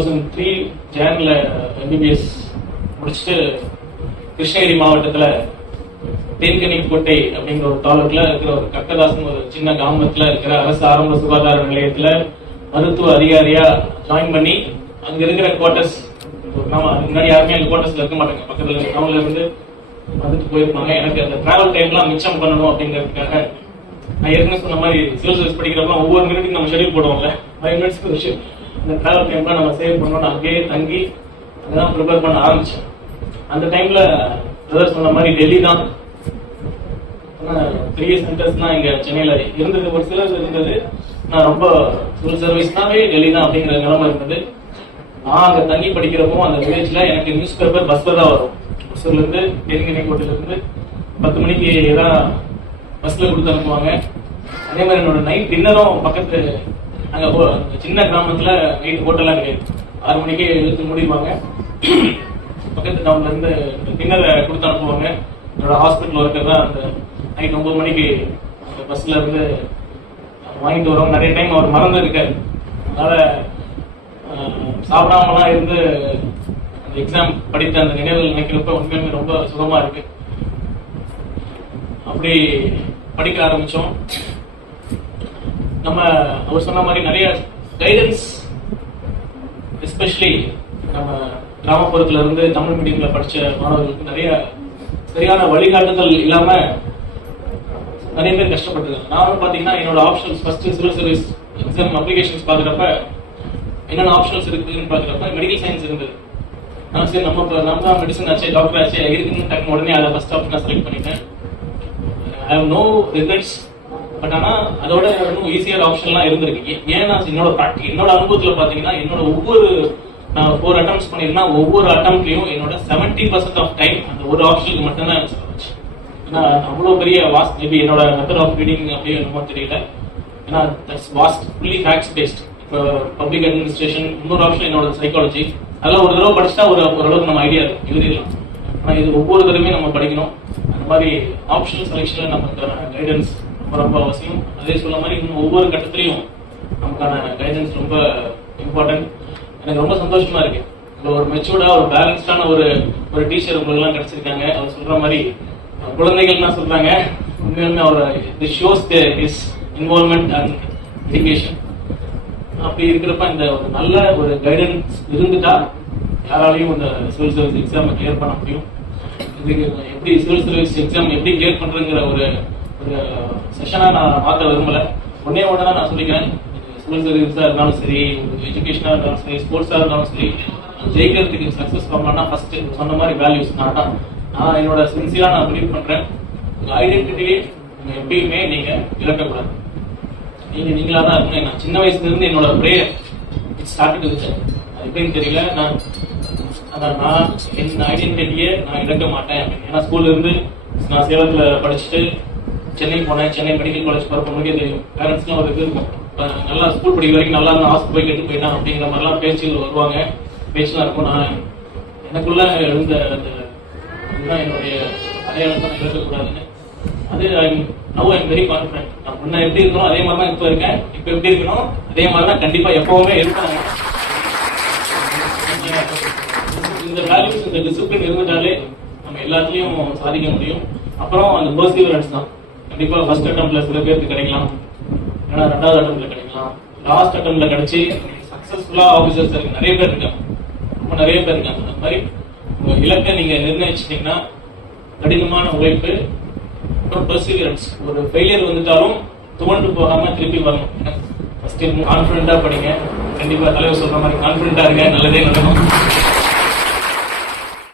2003 ஜான்ல MBBS முடிச்சுட்டு கிருஷ்ணகிரி மாவட்டத்துல தேன்கனிக்கோட்டை அப்படிங்கிற ஒரு தாலுக்குல இருக்கிற ஒரு கக்கதாசன் ஒரு சின்ன கிராமத்துல இருக்கிற அரசு ஆரம்ப சுகாதார நிலையத்துல மருத்துவ அதிகாரியா ஜாயின் பண்ணி அங்க இருக்கிற குவார்டர்ஸ் முன்னாடி யாருமே அங்க குவார்டர்ஸ்ல இருக்க மாட்டாங்க, பக்கத்துல டவுன்ல இருந்து வந்துட்டு போயிருப்பாங்க. எனக்கு அந்த டிராவல் டைம்லாம் மிச்சம் பண்ணணும் அப்படிங்கிறதுக்காக நான் ஏற்கனவே சொன்ன மாதிரி சிவில் சர்வீஸ் படிக்கிறப்ப ஒவ்வொரு மினிட்டுக்கு நம்ம ஷெடியூல் போடுவோம்ல, 5 மினிட்ஸ்க்கு ஒரு அந்த டிராவல் டைம்லாம் நம்ம சேவ் பண்ணணும். அங்கேயே தங்கி அதான் ப்ரிப்பேர் பண்ண ஆரம்பிச்சேன். அந்த டைம்ல பிரதர் சொன்ன மாதிரி டெல்லி தான் பெரிய சென்டர்ஸ் தான் இங்க சென்னையில இருந்தது. ஒரு சிலர் இருந்தது, நான் ரொம்ப சிவில் சர்வீஸ்னாவே டெல்லி தான் அப்படிங்கிற நிலைமை இருந்தது. நான் அங்க தங்கி படிக்கிறப்போ அந்த வில்லேஜ்ல எனக்கு நியூஸ் பேப்பர் பஸ்ல தான் வரும். பஸ்ல இருந்து தேன்கனிக்கோட்டையில இருந்து 10 மணிக்கு தான் பஸ்ல கொடுத்து அனுப்புவாங்க. அதே மாதிரி என்னோட நைட் டின்னரும் பக்கத்து அங்க சின்ன கிராமத்துல நைட் ஹோட்டல்லாம் கிடையாது, 6 மணிக்கே எழுத்து மூடிடுவாங்க. பக்கத்து டவுன்ல இருந்து டின்னரை கொடுத்து அனுப்புவாங்க. என்னோட ஹாஸ்பிட்டல் ஒர்க்கர் தான் அந்த நைட் 9 மணிக்கு பஸ்ல இருந்து வாங்கிட்டு வருவாங்க. நிறைய டைம் அவர் மறந்து இருக்காரு, அதனால சாப்பிடாமலாம் இருந்து அந்த எக்ஸாம் படித்த அந்த நினைவுகள் நினைக்கிறப்ப உண்மையுமே ரொம்ப சுகமா இருக்கு. அப்படி படிக்க ஆரம்பிச்சோம். நம்ம அவர் சொன்ன மாதிரி நிறைய கைடன்ஸ், எஸ்பெஷலி நம்ம கிராமப்புறத்துல இருந்து தமிழ் மீடியம்ல படிச்ச மாணவர்களுக்கு நிறைய சரியான வழிகாட்டுதல் இல்லாம நிறைய பேர் கஷ்டப்பட்டிருக்காங்க. நான் பாத்தீங்கன்னா என்னோட options first civil service exam applications பாக்குறப்ப என்னென்ன ஆப்ஷன்ஸ் இருக்குன்னு பாக்குறப்ப மெடிக்கல் சயின்ஸ் இருந்தது. நான் சரி நம்ம மெடிசன் ஆச்சு, டாக்டர் ஆச்சு இருக்குன்னு டக்கு உடனே அதை ஃபர்ஸ்ட் ஆப்ஷனா செலக்ட் பண்ணிட்டேன். I have no regrets. But ஆனா அதோட இன்னும் ஈஸியர் ஆப்ஷன்லாம் இருந்திருக்கு. ஏன்னா என்னோட அனுபவத்துல பாத்தீங்கன்னா என்னோட நான் 4 அட்டெம்ப்ட்ஸ் பண்ணிருந்தா ஒவ்வொரு அட்டெம்ப்ட்லயும் என்னோட 70% ஆஃப் டைம் அந்த ஒரு ஆப்ஷனுக்கு மட்டும்தான் செலவாச்சு. ஏன்னா அவ்வளவு பெரிய வாஸ்ட், மேபி என்னோட மெத்தட் ஆஃப் ரீடிங் அப்படியே என்னமோ தெரியல. ஏன்னா that's vast, fully facts based. இப்போ பப்ளிக் அட்மினிஸ்ட்ரேஷன், இன்னொரு ஆப்ஷன் என்னோட சைக்காலஜி, அதெல்லாம் ஒரு தடவை படிச்சுட்டா ஓரளவுக்கு நம்ம ஐடியா எழுதிடலாம். ஆனா இது ஒவ்வொரு தடவையும் நம்ம படிக்கணும். அந்த மாதிரி ஆப்ஷன் செலெக்ஷன்ல நமக்கான கைடன்ஸ் ரொம்ப அவசியம். அதே சொல்ல மாதிரி இன்னும் ஒவ்வொரு கட்டத்திலையும் நமக்கான கைடன்ஸ் ரொம்ப இம்பார்ட்டன்ட். எனக்கு ரொம்ப சந்தோஷமா இருக்கு, ஒரு மெச்சூர்டா ஒரு பேலன்ஸ்டான ஒரு டீச்சர் உங்களுக்கு எல்லாம் கிடைச்சிருக்காங்க. அவர் சொல்ற மாதிரி குழந்தைகள் தான் சொல்றாங்க, உண்மையுமே அவர் shows his involvement and education. அப்படி இருக்கிறப்ப இந்த ஒரு நல்ல ஒரு கைடன்ஸ் இருந்துட்டா யாராலையும் இந்த சிவில் சர்வீஸ் எக்ஸாம் கிளியர் பண்ண முடியும். இதுக்கு எப்படி சிவில் சர்வீஸ் எக்ஸாம் எப்படி கிளியர் பண்றதுங்கிற ஒரு செஷனா நான் மாற்ற விரும்பல. ஒன்னே ஒண்ணுதான் நான் சொல்லிக்கிறேன், சிவில் சர்வீஸா இருந்தாலும் சரி, எஜுகேஷனா இருந்தாலும் சரி, ஸ்போர்ட்ஸா இருந்தாலும் சரி, ஜெயிக்கிறதுக்கு சக்சஸ் பண்ணலாம்னா ஃபர்ஸ்ட் சொன்ன மாதிரி வேல்யூஸ் நான் என்னோட சின்சியரா நான் பிலீவ் பண்றேன். ஐடென்டிட்டியே எப்பயுமே நீங்க இழக்கக்கூடாது, நீங்களா தான் இருக்கணும். நான் சின்ன வயசுல இருந்து என்னோட பிரேயர் ஸ்டார்ட் இருந்துச்சு. அது எப்படின்னு தெரியல, நான் என் ஐடென்டிட்டியை நான் இழக்க மாட்டேன். ஏன்னா ஸ்கூல்ல இருந்து நான் சேலத்துல படிச்சுட்டு சென்னை போனேன். சென்னை மெடிக்கல் காலேஜ் போறப்ப உங்களுக்கே தெரியும், பேரண்ட்ஸ்லாம் ஒரு இது இருக்கும், நல்லா ஸ்கூல் படிக்கிற வரைக்கும் நல்லா இருந்தா ஹாஸ்பிட்டல் போய் கெட்டு போயிட்டான் அப்படிங்கிற மாதிரிலாம் பேச்சுகள் வருவாங்க, பேச்சுலாம் இருக்கும். நான் எனக்குள்ள எழுந்த அதுதான் என்னுடைய அடையாளத்தை நான் இழக்கக்கூடாதுன்னு. அது நவ் ஐம் வெரி கான்ஃபிடென்ட். நான் முன்ன எப்படி இருக்கணும் அதே மாதிரி தான் இப்போ இருக்கேன். இப்போ எப்படி இருக்கணும் அதே மாதிரி தான் கண்டிப்பா எப்பவுமே இருக்காங்க. இந்த வேல்யூஸ், இந்த டிசிப்ளின் இருந்துட்டாலே நம்ம எல்லாத்துலயும் சாதிக்க முடியும். அப்புறம் அந்த பெர்சிவரன்ஸ் தான். கண்டிப்பா ஃபர்ஸ்ட் அட்டெம்ப்ட்ல சில பேருக்கு கிடைக்கலாம், ஏன்னா 2வது அட்டெம்ப்ட்ல கிடைக்கலாம், லாஸ்ட் அட்டெம்ப்ட்ல கிடைச்சி சக்சஸ்ஃபுல்லா ஆபீசர்ஸ் இருக்கு நிறைய பேர் இருக்காங்க, ரொம்ப நிறைய பேர் இருக்காங்க. அந்த மாதிரி உங்க இலக்கை நீங்க நிர்ணயிச்சிட்டீங்கன்னா கடினமான உழைப்பு, அப்புறம் பெர்சிவரன்ஸ். ஒரு ஃபெயிலியர் வந்துட்டாலும் துவண்டு போகாம திருப்பி வரணும். ஃபர்ஸ்ட் கான்ஃபிடென்ட்டா படிங்க. கண்டிப்பா தலைவர் சொல்ற மாதிரி கான்ஃபிடென்ட்டா இருங்க, நல்லதே நடக்கும்.